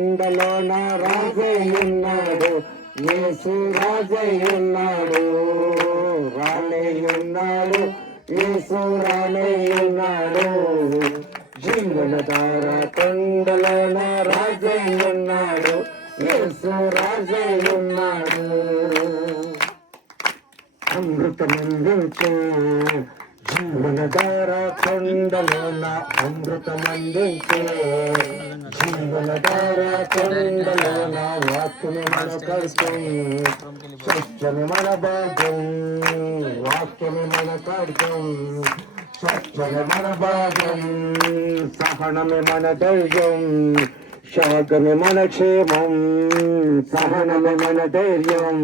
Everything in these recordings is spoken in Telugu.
కొండలోన రాజయ్యున్నాడు, యేసు రాజయ్యున్నాడు, రానయ్యున్నాడు, యేసు రానయ్యున్నాడు. జీవనధార కొండలోన రాజయ్యున్నాడు, యేసు రాజయ్యున్నాడు. అమృతమందించే జీవనధార కొండలోన అమృతమందించే జీవనధార కొండలోన వాక్యమే మన కర్తం, సత్యమే మన భాగ్యం, వాక్యమే మన కర్తం, సత్యమే మన భాగ్యం, సహనమే మన ధైర్యం, శాగమే మన క్షేమం, సహనమే మన ధైర్యం,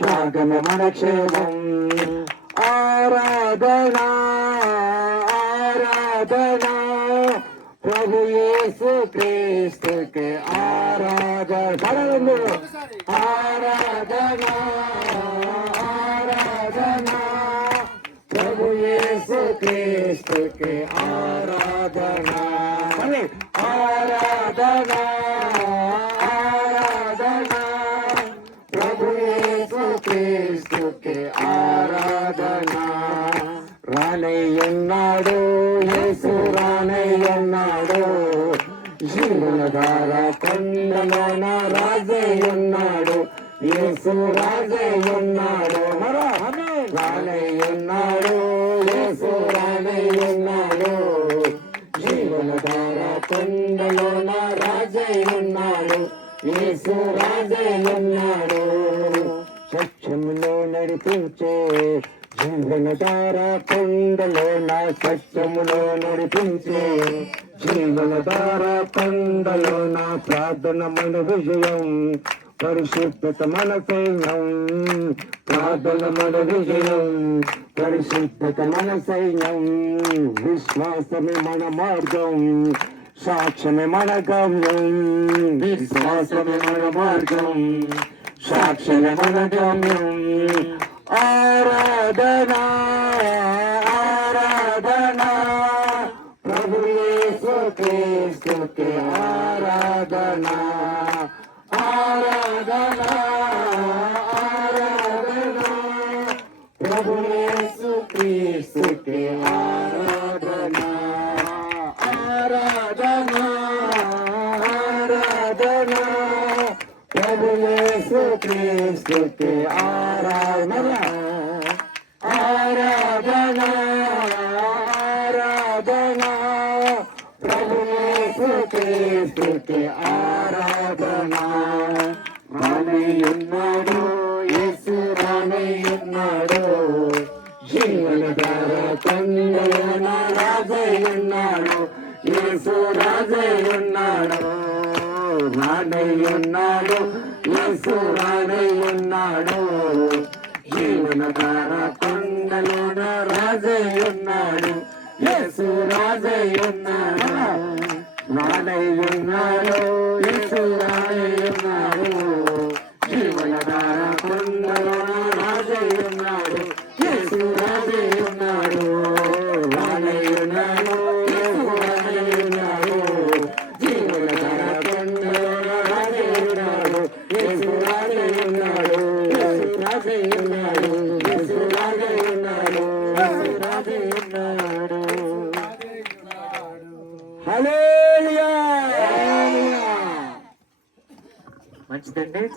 శాగమే మన క్షేమం. ఆరాధనా ఆరాధనా ప్రభు యేసు క్రీస్తుకే ఆరాధన. ఆరాధనా ఆరాధనా ప్రభు యేసు క్రీస్తుకే ఆరాధన. ఆరాధనా ఆరాధనా ప్రభు యేసు క్రీస్తుకే ఆరాధన. రానయ్యున్నాడు, యేసు రానయ్యున్నాడు, జీవనధార కొండలోన రాజయ్యున్నాడు, యేసు రాజయ్యున్నాడు. రానయ్యున్నాడు, యేసు రానయ్యున్నాడు, జీవనధార కొండలోన రాజయ్యున్నాడు, యేసు రాజయ్యున్నాడు. సత్యములో నడిపించే జీవనధార కొండలోన, సత్యములో నడిపించే జీవనధార కొండలోన. ప్రార్థన మన విజయం, పరిశుద్ధత మన సైన్యం, ప్రార్థన మన విజయం, పరిశుద్ధత మన సైన్యం. విశ్వాసమే మన మార్గం, సాక్ష్యమే మన గమ్యం, విశ్వాసమే మన మార్గం, సాక్ష్యమే మన గమ్యం. ఆరాధనా ఆరాధనా ప్రభు యేసు క్రీస్తుకే ఆరాధనా. ఆరాధనా ఆరాధనా ప్రభు యేసు క్రీస్తుకే ఆరాధనా. ఆరాధనా ఆరాధనా ప్రభు యేసు క్రీస్తుకే ఆరాధన. ఆరాధనా ఆరాధనా ప్రభు యేసు క్రీస్తుకే ఆరాధన. రానయ్యున్నాడు, యేసు రానయ్యున్నాడు, జీవనధార కొండలోన రాజయ్యున్నాడు, యేసు రాజయ్యున్నాడు. రానయ్యున్నాడు, యేసు రానయ్యున్నాడు, జీవనధార కొండలోన రాజయ్యున్నాడు, యేసు రాజయ్యున్నాడు. రానయ్యున్నాడు, యేసు రానయ్యున్నాడు, జీవనధార కొండలోన రాజయ్యున్నాడు, యేసు రాజయ్యున్నాడు. రానయ్యున్నాడు, యేసు రానయ్యున్నాడు, జీవనధార కొండలోన రాజయ్యున్నాడు, యేసు రాజయ్యున్నాడు, యేసు రాజయ్యున్నాడు, యేసు రాజయ్యున్నాడు, యేసు రాజయ్యున్నాడు. హల్లెలూయా. మంచిదండి.